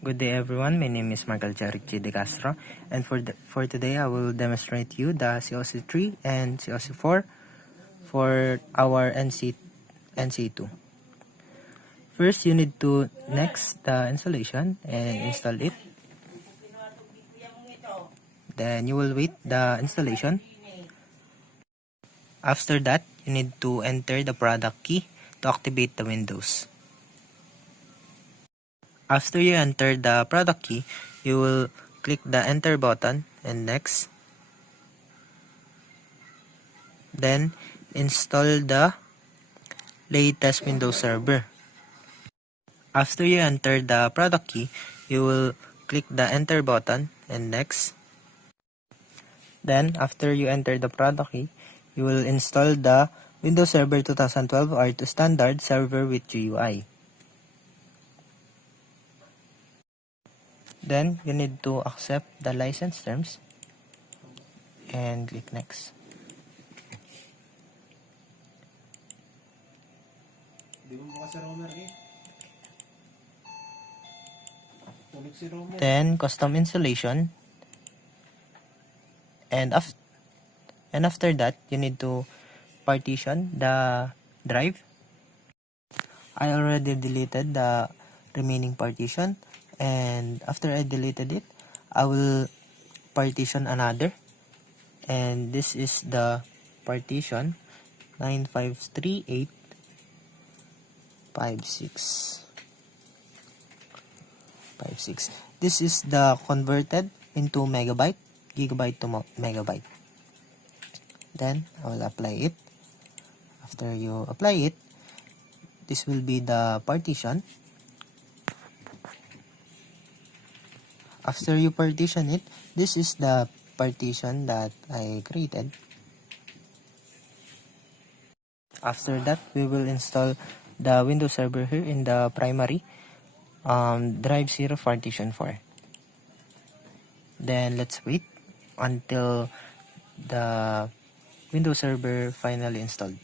Good day everyone, my name is Michael Jeric G. De Castro, and for today I will demonstrate you the COC3 and COC4 for our NC2. First, you need to next the installation and install it. Then you will wait the installation. After that, you need to enter the product key to activate the Windows. After you enter the product key, you will click the enter button and next. Then install the latest Windows Server. After you enter the product key, you will click the enter button and next. Then after you enter the product key, you will install the Windows Server 2012 R2 Standard Server with GUI. Then you need to accept the license terms and click next. Then custom installation, and after that you need to partition the drive. I already deleted the remaining partition, and after I deleted it, I will partition another, and this is the partition 953856. This is the converted into gigabyte to megabyte. Then I will apply it. After you apply it, this will be the partition. After you partition it, this is the partition that I created. After that, we will install the Windows Server here in the primary drive 0 partition 4. Then let's wait until the Windows Server finally installed.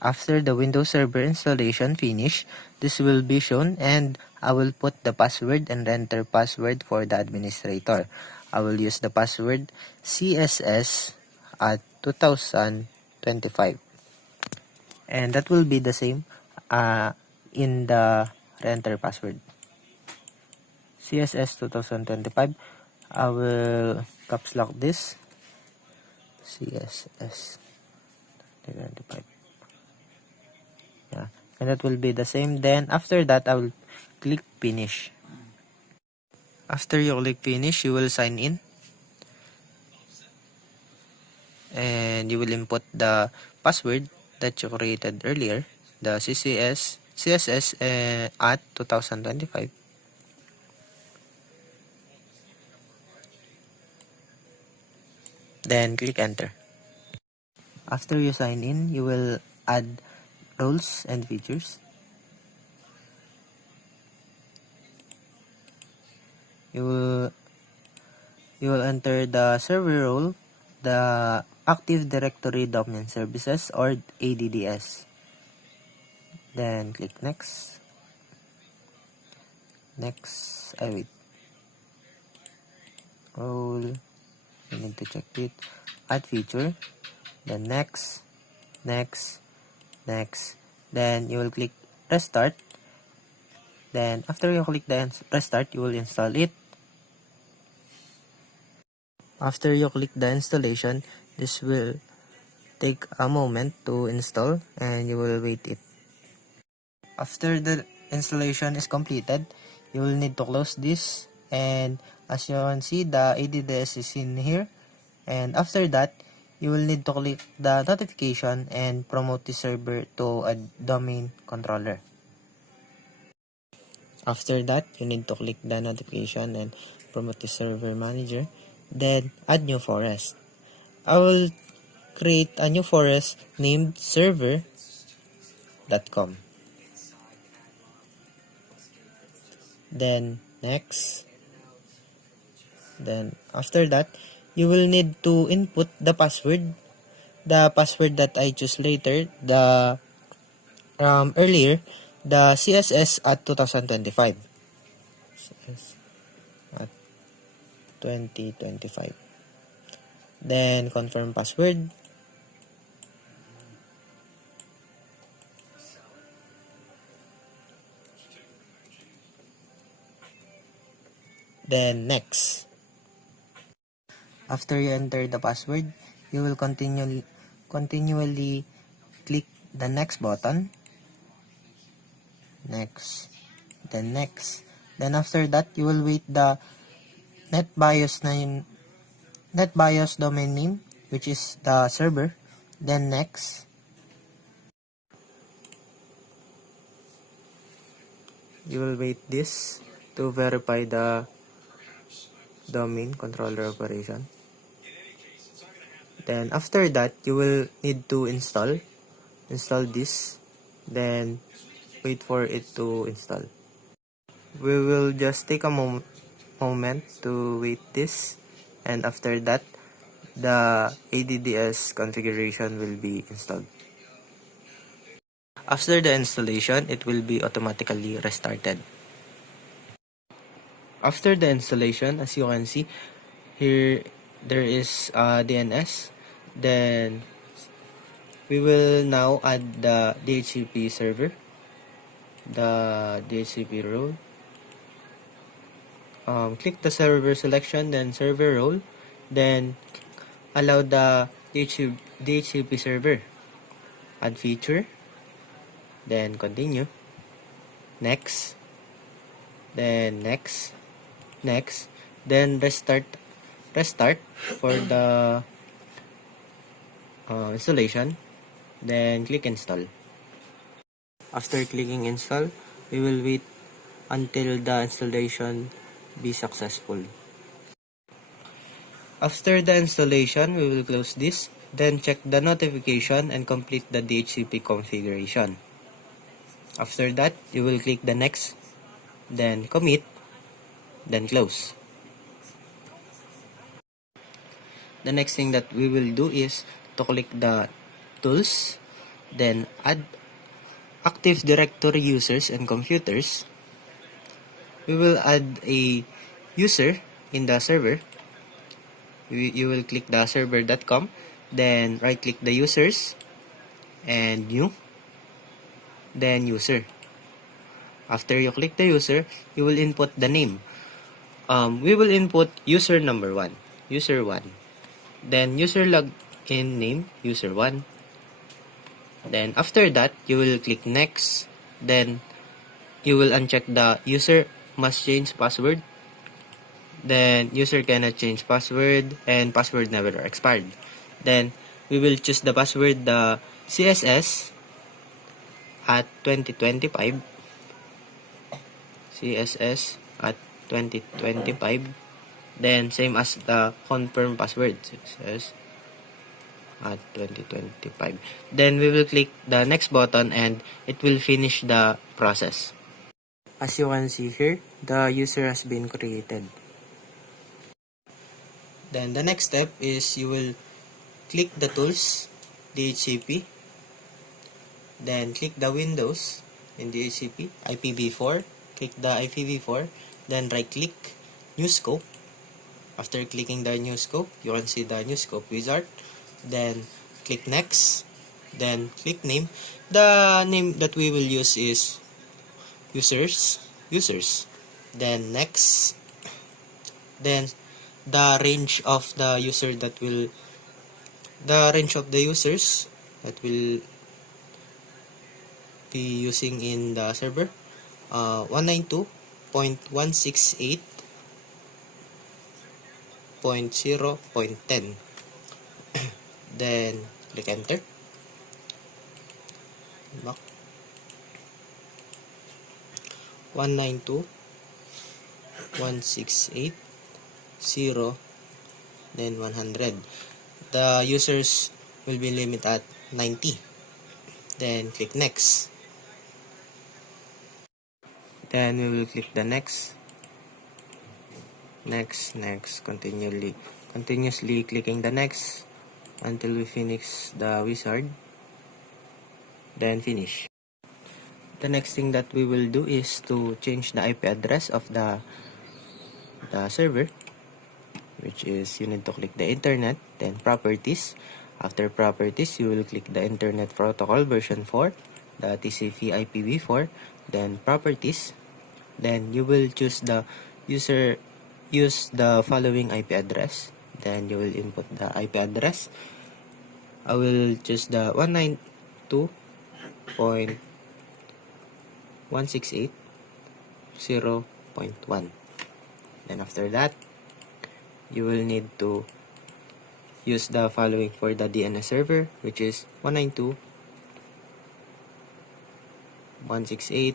After the Windows Server installation finish, this will be shown, and I will put the password and enter password for the administrator. I will use the password CSS at 2025. And that will be the same in the enter password. CSS 2025. I will caps lock this. CSS 2025. Yeah, and that will be the same. Then after that, I will click finish. After you click finish, you will sign in, and you will input the password that you created earlier, the CSS at 2025. Then click enter. After you sign in, you will add roles and features. You will enter the server role, the Active Directory Domain Services or ADDS. Then click next. Next, I wait. Role, you need to check it. Add feature. Then next. Then you will click restart. Then after you click the restart, you will install it. After you click the installation, this will take a moment to install, and you will wait it. After the installation is completed, you will need to close this, and as you can see, the ADDS is in here. And after that, you will need to click the notification and promote the server to a domain controller. After that, you need to click the notification and promote the server manager. Then add new forest. I will create a new forest named server.com. Then next. Then after that, you will need to input the password that I choose later, earlier, the CSS at 2025. CSS at 2025. Then confirm password. Then next. After you enter the password, you will continually click the next button. Next. Then next. Then after that, you will wait the NetBIOS domain name, which is the server. Then next. You will wait this to verify the domain controller operation. Then after that, you will need to install this, then wait for it to install. We will just take a moment to wait this, and after that, the ADDS configuration will be installed. After the installation, it will be automatically restarted. After the installation, as you can see, here there is DNS. Then we will now add the DHCP server, the DHCP role. Click the server selection, then server role, then allow the DHCP server. Add feature, then continue. Next, then next, then restart for the installation, then click install. After clicking install, we will wait until the installation be successful. After the installation, we will close this, then check the notification and complete the DHCP configuration. After that, you will click the next, then commit, then close. The next thing that we will do is to click the tools, then add Active Directory users and computers. We will add a user in the server. You will click the server.com, then right click the users and new, then user. After you click the user, you will input the name. We will input user number 1, user 1. Then user login name, user 1. Then after that, you will click next. Then you will uncheck the user must change password. Then user cannot change password and password never expired. Then we will choose the password, the CSS at 2025. CSS at 2025. Then same as the confirm password, CSS at 2025. Then we will click the next button and it will finish the process. As you can see here, the user has been created. Then the next step is you will click the tools, DHCP, then click the Windows in DHCP, IPv4, click the IPv4, then right click, new scope. After clicking the new scope, you can see the new scope wizard, then click next, then click name. The name that we will use is users, then next, then the range of the users that will be using in the server, 192.168.0.10. Then click enter. Back. 192.168.0, then 100. The users will be limited at 90. Then click next. Then we will click the next, continuously clicking the next until we finish the wizard, then finish. The next thing that we will do is to change the IP address of the server, which is you need to click the internet, then properties. After properties, you will click the internet protocol version 4, the TCP IPv4, then properties. Then you will choose the use the following IP address. Then you will input the IP address. I will choose the 192.168.0.1. Then after that, you will need to use the following for the DNS server, which is 192.168.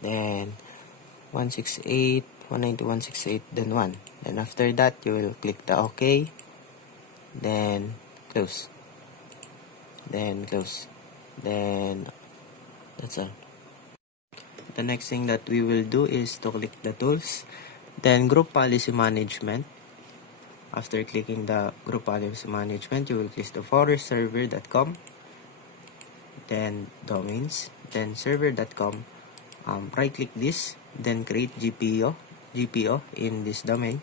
Then 168, 192.168, then 1. Then after that, you will click the OK. Then close. Then close. Then that's all. The next thing that we will do is to click the tools. Then group policy management. After clicking the group policy management, you will click the forestserver.com. Then domains. Then server.com. Right click this. Then create GPO in this domain.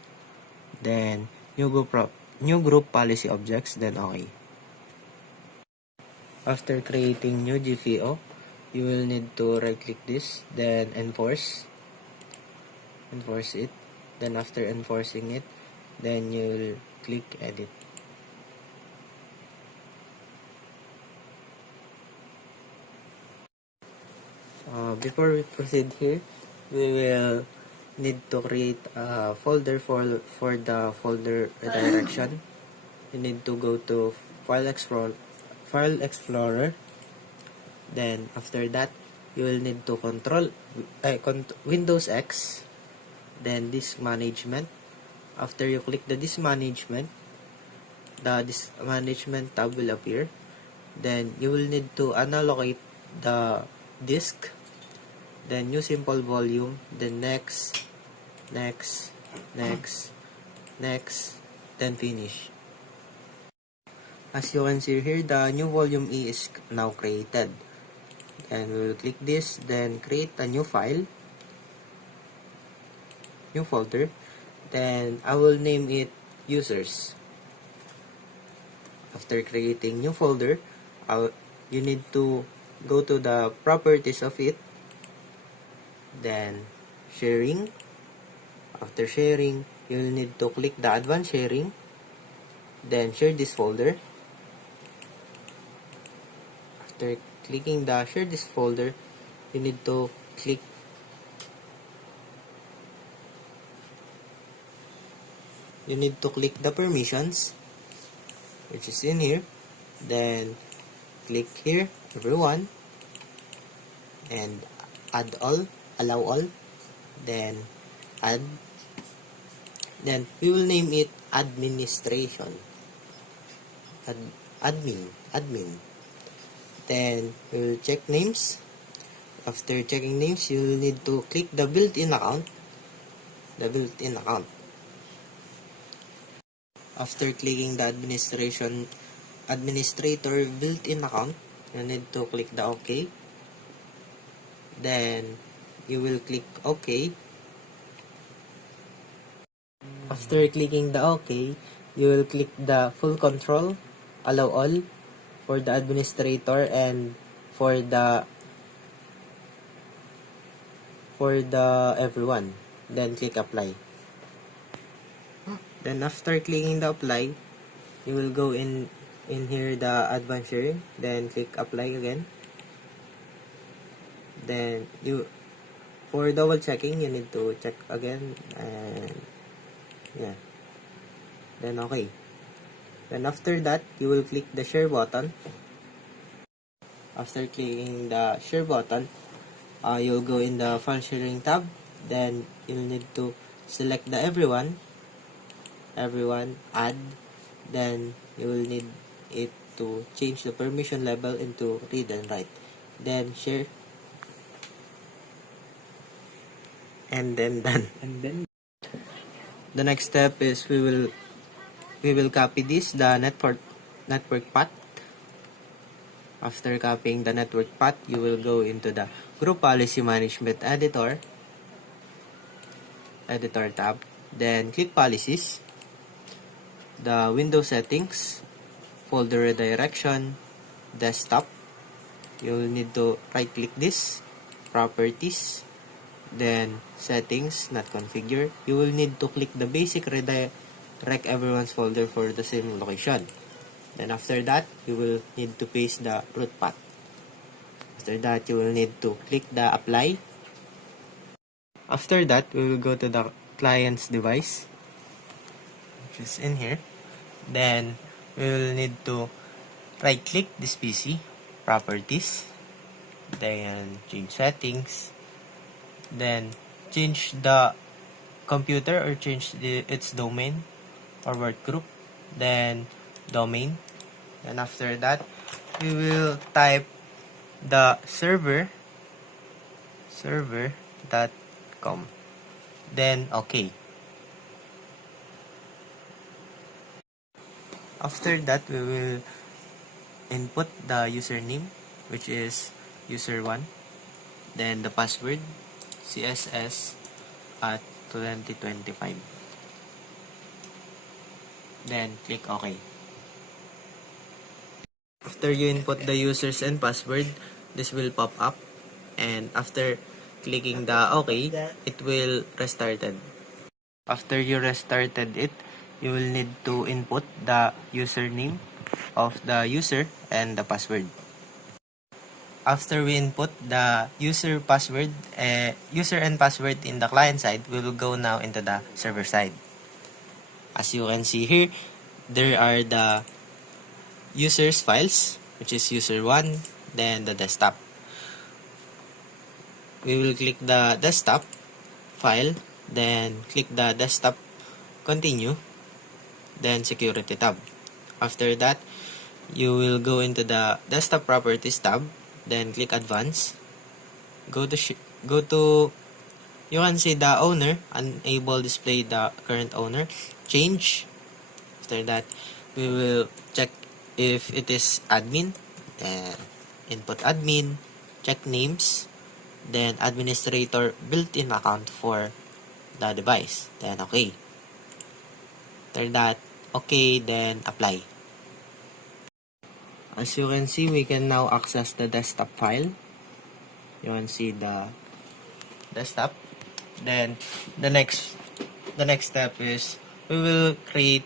Then new group policy objects. Then okay. After creating new GPO, you will need to right click this, then enforce it. Then after enforcing it, then you will click edit. Before we proceed here, we will need to create a folder for the folder redirection. You need to go to File Explorer. Then after that, you will need to Windows X, then disk management. After you click the disk management, the disk management tab will appear. Then you will need to unallocate the disk, then new simple volume, then next, then finish. As you can see here, the new volume E is now created. And we will click this, then create a new file, new folder. Then I will name it users. After creating new folder, you need to go to the properties of it, then sharing. After sharing, you will need to click the advanced sharing, then share this folder. After clicking the share this folder, you need to click the permissions, which is in here. Then click here, everyone, and allow all, then add. Then we will name it administration, admin. Then we will check names. After checking names, you will need to click the built-in account. After clicking the administrator built-in account, you need to click the OK. Then you will click OK. After clicking the OK, you will click the full control, allow all, for the administrator and for the everyone. Then click apply. Then after clicking the apply, you will go in here the advanced sharing, then click apply again. Then for double checking, you need to check again, and yeah, then okay. Then after that, you will click the share button. After clicking the share button, you'll go in the file sharing tab. Then you'll need to select the everyone, add. Then you will need it to change the permission level into read and write. Then share, and then done. And then the next step is we will copy this, the network path. After copying the network path, you will go into the Group Policy Management Editor tab, then click Policies, the Windows Settings, Folder Redirection, Desktop. You'll need to right click this, Properties, then Settings, not Configure. You will need to click the Basic Redirect Everyone's folder for the same location. Then after that, you will need to paste the root path. After that, you will need to click the Apply. After that, we will go to the client's device, which is in here. Then, we will need to right-click this PC, Properties, then change Settings, then change the computer or change its domain or workgroup, then domain. And after that, we will type the server.com, then OK. After that, we will input the username, which is user1, then the password css at 2025, then click OK. After you input the users and password, this will pop up, and after clicking the OK, it will restarted. After you restarted it, you will need to input the username of the user and the password. After we input the user and password in the client side, we will go now into the server side. As you can see here, there are the users files, which is user1, then the desktop. We will click the desktop file, then click the desktop continue, then security tab. After that, you will go into the desktop properties tab, then click advanced. Go to you can see the owner, enable display the current owner, change. After that, we will check if it is admin, then input admin, check names, then administrator built-in account for the device, then okay. After that, okay, then apply. As you can see, we can now access the desktop file. You can see the desktop. Then the next step is we will create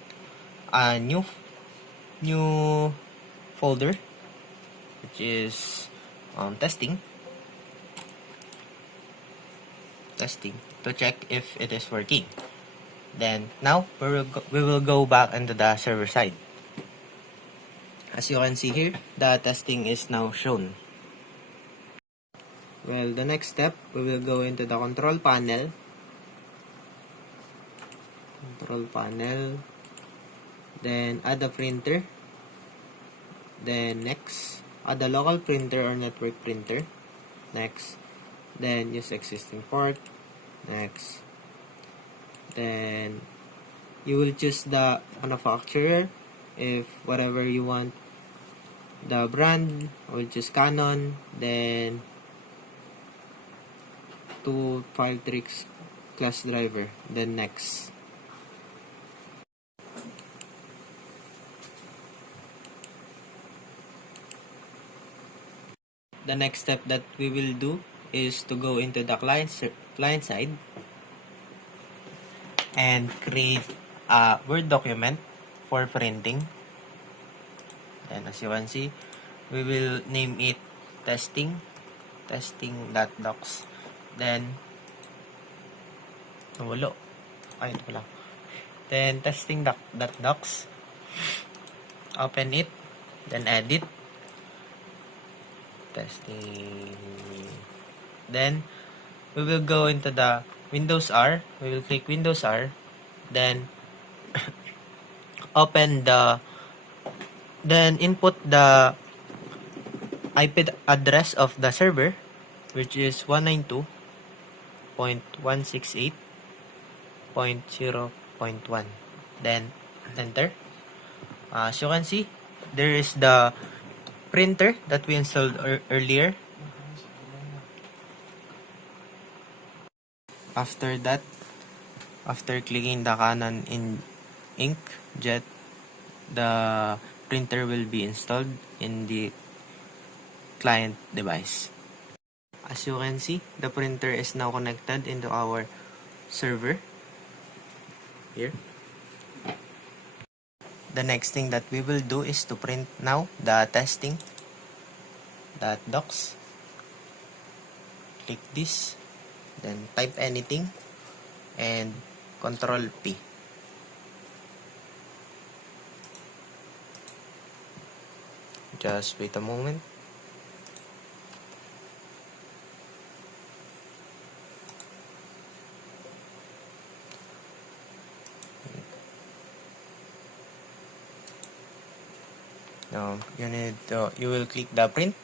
a new folder, which is testing to check if it is working. Then now we will go back into the server side. As you can see here, the testing is now shown. Well, the next step, we will go into the control panel. Then add a printer. Then next, add a local printer or network printer. Next, then use existing port. Next, then you will choose the manufacturer. If whatever you want, the brand, I will choose Canon. Then 253 class driver. Then next. The next step that we will do is to go into the client side and create a Word document for printing. Then as you can see, we will name it testing.docs. Then nawalo. Ay, ito pala. Then testing.docs. Open it, then edit. Testing. Then we will go into the Windows R. We will click Windows R. Then then input the IP address of the server, which is 192.168.0.1. Then enter. As you can see, there is the printer that we installed earlier. After that, after clicking the Canon inkjet, the printer will be installed in the client device. As you can see, the printer is now connected into our server here. The next thing that we will do is to print now the testing.docs. Click this, then type anything and Control P. Just wait a moment. Now you will click the print.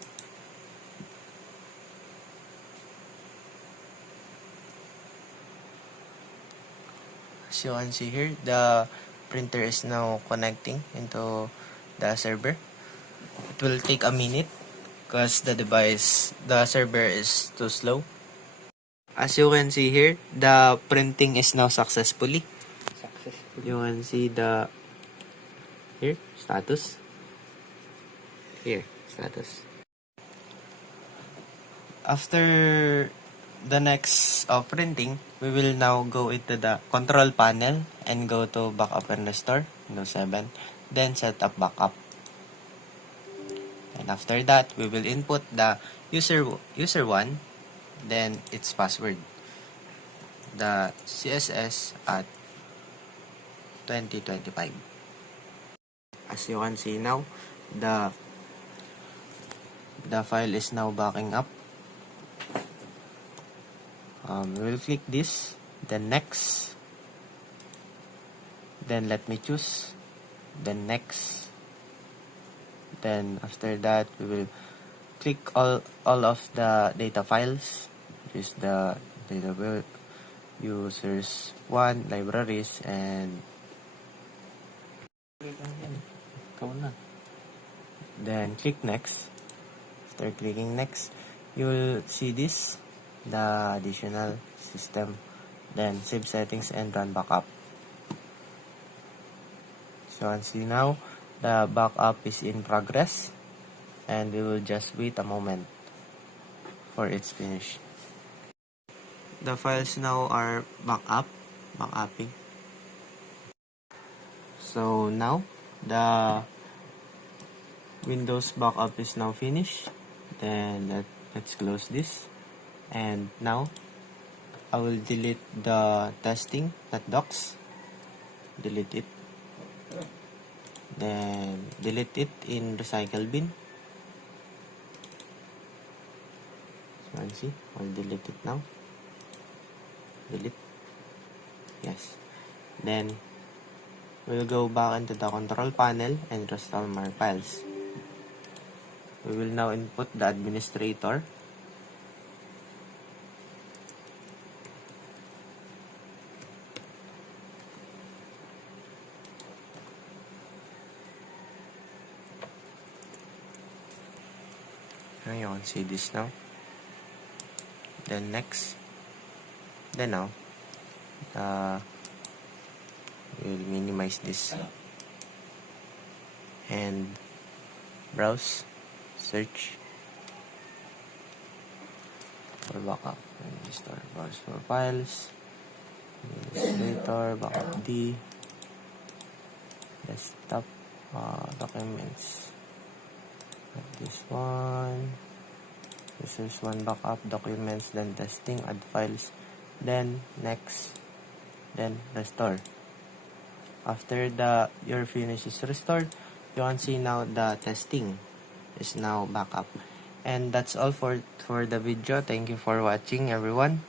As you can see here, the printer is now connecting into the server. It will take a minute because the server is too slow. As you can see here, the printing is now successfully. You can see the status. Here, status. After the next printing, we will now go into the control panel and go to backup and restore, Windows 7, then set up backup. And after that, we will input the user 1, then its password, the CSS at 2025. As you can see now, the file is now backing up. We will click this, then next, then let me choose, then next, then after that we will click all of the data files, which is the data users 1, libraries, and then click next. After clicking next, you will see this, the additional system, then save settings and run backup. So you can see now the backup is in progress, and we will just wait a moment for its finish. The files now are backupping. So now the Windows backup is now finished. Then let's close this. And now I will delete the testing.docs. Delete it. Then delete it in recycle bin. So you see, I'll delete it now. Delete. Yes. Then we'll go back into the control panel and restore my files. We will now input the administrator. You can see this now. Then next. Then now, we'll minimize this and browse, search for backup and restore. Browse for files, administrator, backup D, desktop, documents. This one, this is one backup, documents, then testing, add files, then next, then restore. After your finish is restored, you can see now the testing is now back up. And that's all for the video. Thank you for watching, everyone.